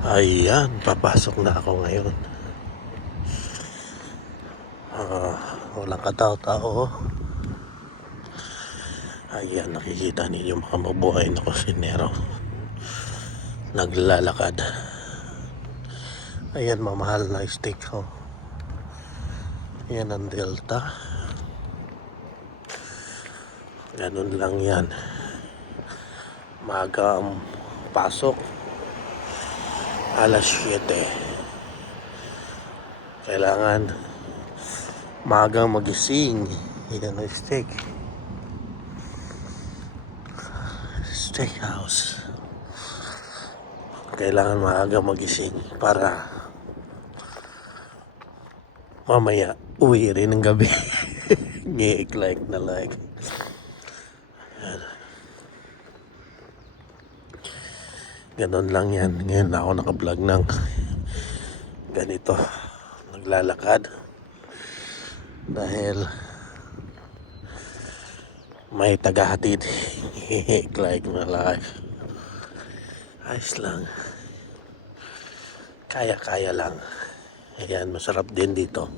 Ayan, papasok na ako ngayon. Walang katao-tao. Ayan, nakikita ninyo mga mabuhay na kusinero naglalakad. Ayan, mamahal na steak. Ayan ang Delta. Ganun lang yan. Maaga ang pasok. Alas 7. Kailangan maagang magising. Yan ang steakhouse. Kailangan maaga magising para mamaya uwi rin ng gabi. Ngik like na like. Ganon lang yan. Ngayon ako naka-vlog ng ganito. Naglalakad. Dahil may tagahatid. Like na life. Ayos lang. Kaya-kaya lang. Ayan, masarap din dito.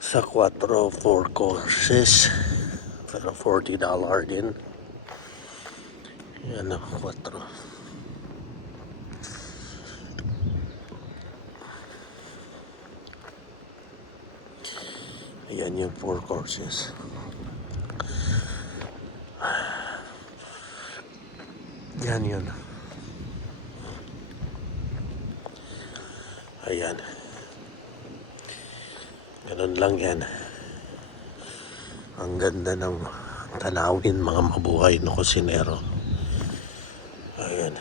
Sa 4 courses. Pero $40 din. Yan ang 4. Ayan yung 4 courses. Yan yun. Ayan. Ganun lang yan. Ang ganda ng tanawin mga mabuhay na kusinero. Ayan.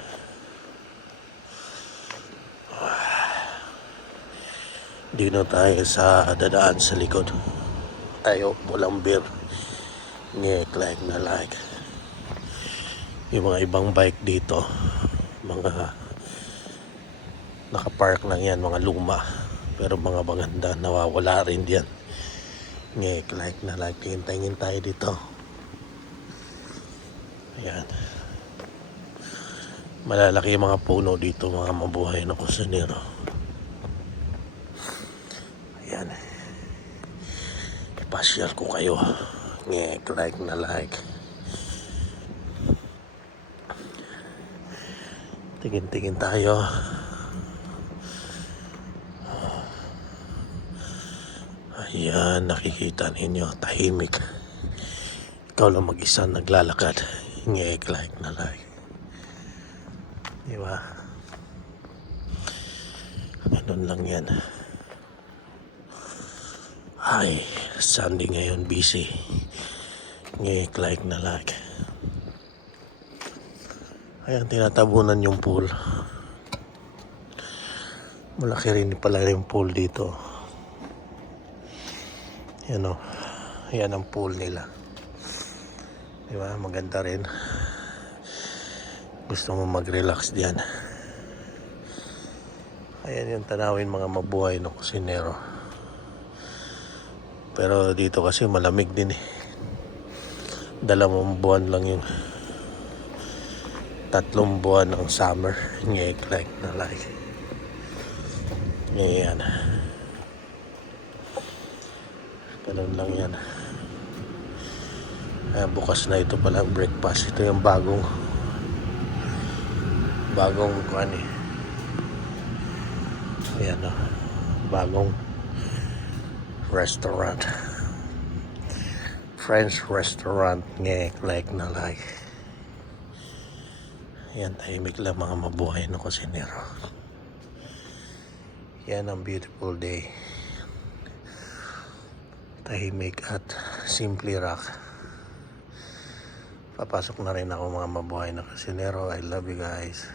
Dito tayo sa dadaan sa likod. Tayo, walang beer. Ngek like na like. Yung mga ibang bike dito, mga nakapark lang yan, mga luma. Pero mga maganda, nawawala rin diyan. Ngek like na like. Tingin tayo dito. Ayan. Malalaki yung mga puno dito, mga mabuhay na kusinero. Ayan. Ipasyal ko kayo. Ngek like na like. Tingin tayo. Ayan, nakikita ninyo, tahimik. Ikaw lang mag-isa naglalakad. Ngek like na like. Diba? Ganun lang yan. Ay, Sunday ngayon, busy. Ngek like na like. Ayan, tinatabunan yung pool. Malaki rin pala yung pool dito. Yan o. Yan ang pool nila. Diba? Maganda rin. Gusto mo mag-relax diyan. Ayan yung tanawin mga mabuhay na kusinero. Pero dito kasi malamig din eh. 2 buwan lang yung 3 buwan ng summer. Ngek like na like. Ngayon. Ganun lang yan. Bukas na ito palang breakfast. Ito yung bagong kuan eh. Ayan o. Bagong restaurant. French restaurant. Ngek like na like. Yan, tahimik lang mga mabuhay na kusinero. Yan ang beautiful day. Tahimik at simple rock. Papasok na rin ako mga mabuhay na kusinero. I love you guys.